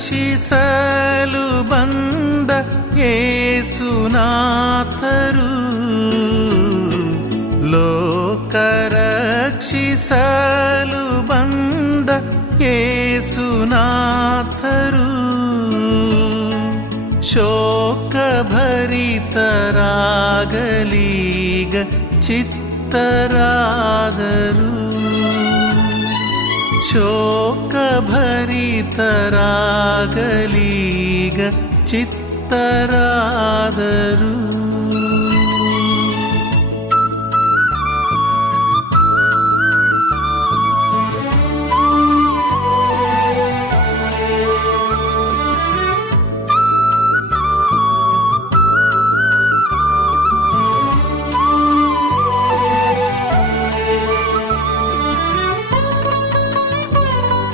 ರಕ್ಷಿಸಲು ಬಂದ ಏಸುನಾಥರು ಲೋಕ ರಕ್ಷಿಸಲು ಬಂದ ಏಸುನಾಥರು ಶೋಕಭರಿತರಾಗಲೀಗ ಚಿತ್ತರಾದರು. ಶೋಕಭರಿತರಾಗಲೀಗ ಚಿತ್ತರಾದರು